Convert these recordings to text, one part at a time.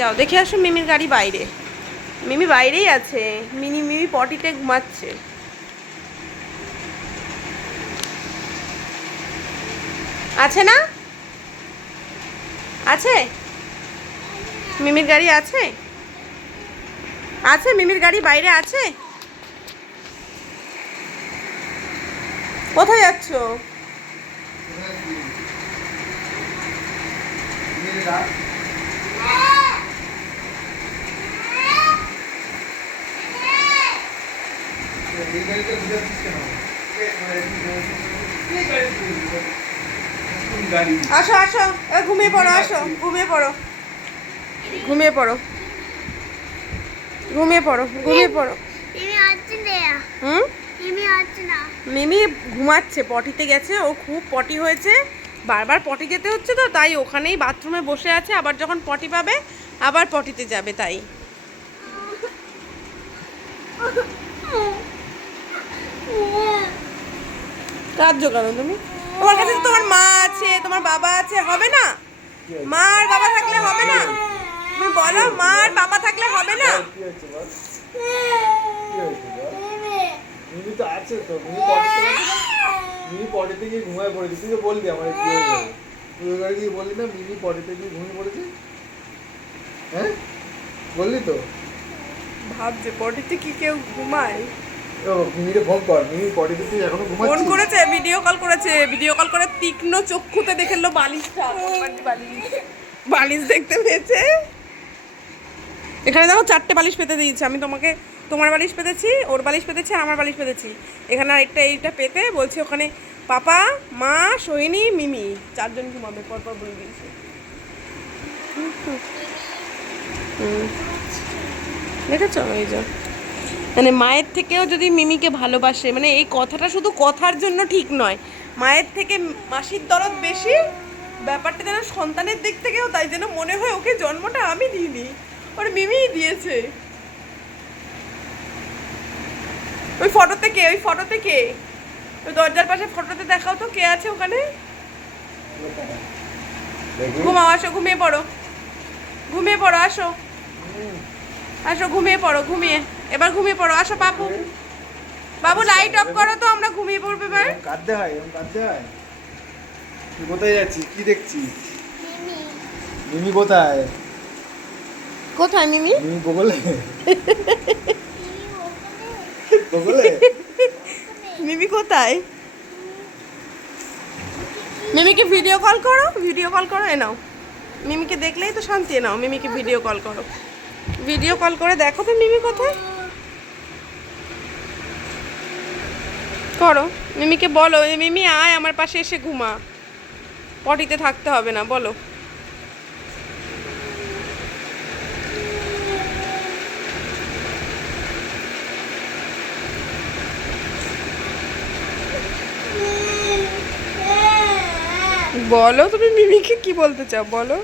যাও দেখে আসো মিমির গাড়ি বাইরে। মিমি বাইরেই আছে। মিমি পটিতে ঘুমাচ্ছে। আছে না? আছে? মিমির গাড়ি আছে? আছে মিমির গাড়ি বাইরে আছে? কোথায় যাচ্ছ? আসো আসো, ঘুমিয়ে পড়ো, আসো ঘুমিয়ে পড়ো, ঘুমিয়ে পড়ো, ঘুমিয়ে পড়ো, ঘুমিয়ে পড়ো। হুম, মিমি ঘুমাচ্ছে, পটিতে গেছে, ও খুব পটি হয়েছে, বারবার পটি যেতে হচ্ছে, তো তাই ওখানেই বাথরুমে বসে আছে, আবার যখন পটি পাবে আবার পটিতে যাবে, তাই। কাজ জোগানো তুমি, তোমার কাছে তোমার মা আছে, তোমার বাবা আছে, হবে না? মা আর বাবা থাকলে হবে না? তুমি বলো, মা আর বাবা থাকলে হবে না? মিমি তো আছে তো, মিমি পটিতে গিয়ে ঘুমায় পড়েছে। তুই তো বললি আমার কি হয়ে যাবে, তুই ওই গিয়ে বললি না মিমি পটিতে গিয়ে ঘুমিয়ে পড়েছে? হ্যাঁ বললি তো। ভাবছে পটিতে কি কেউ ঘুমায়? ও মিমিরে ফোন কর, মিমি পটিতে তুই এখনো ঘুমাচ্ছিস? ফোন করেছে, ভিডিও কল করেছে, ভিডিও কল করে তীক্ষ্ণ চক্ষুতে দেখলো বালিশটা, বালিশ দেখতে পেয়েছে। এখানে দেখো 4টে বালিশ পেতে দিয়েছে, আমি তোমাকে তোমার বালিশ পেতেছি, ওর বালিশ পেতেছি, আর আমার বালিশ পেতেছি। এখানে আরেকটা এইটা পেতে বলছি, ওখানে পাপা, মা, সোহিনী, মিমি 4জন ঘুমাবে, পরপর বলে দিয়েছে। দেখেছ, এই যে মানে মায়ের থেকেও যদি মিমিকে ভালোবাসে, মানে এই কথাটা শুধু কথার জন্য ঠিক নয়, মায়ের থেকে মাসির দরদ বেশি, ব্যাপারটা যেন সন্তানের দিক থেকেও, তাই যেন মনে হয় ওকে জন্মটা আমি দিইনি, ওর মিমিই দিয়েছে। ওই ফটোতে কে? ওই ফটোতে কে? ওই দরজার পাশে ফটোতে দেখাও তো, কে আছে ওখানে? ঘুমাও, আসো ঘুমিয়ে পড়ো, ঘুমিয়ে পড়ো, আসো আসো ঘুমিয়ে পড়ো, ঘুমিয়ে এবার ঘুমিয়ে পড়ো, আসো বাবু, বাবু লাইট অফ করো তো, আমরা ঘুমিয়ে পড়বে এবার। কাঁদতে হয়, এরকম কাঁদতে হয়? তুই কোথায় যাচ্ছিস, কি দেখছিস? মিমি কোথায়? কোথায় মিমি? মিমি বগলে, বগলে। মিমি কোথায়? মিমিকে ভিডিও কল করো, ভিডিও কল করো, এ নাও, মিমিকে দেখলেই তো শান্তি, এ নাও, মিমিকে ভিডিও কল করো, ভিডিও কল করে দেখো তো মিমি কোথায়। করো, মিমিকে বলো, মিমি আয় আমার পাশে এসে ঘুমা, পটিতে থাকতে হবে না, বলো। বলো তুমি মিমিকে কি বলতে চাও, বলো।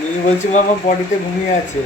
মিমি বলছি মামা পটিতে ঘুমিয়ে আছে।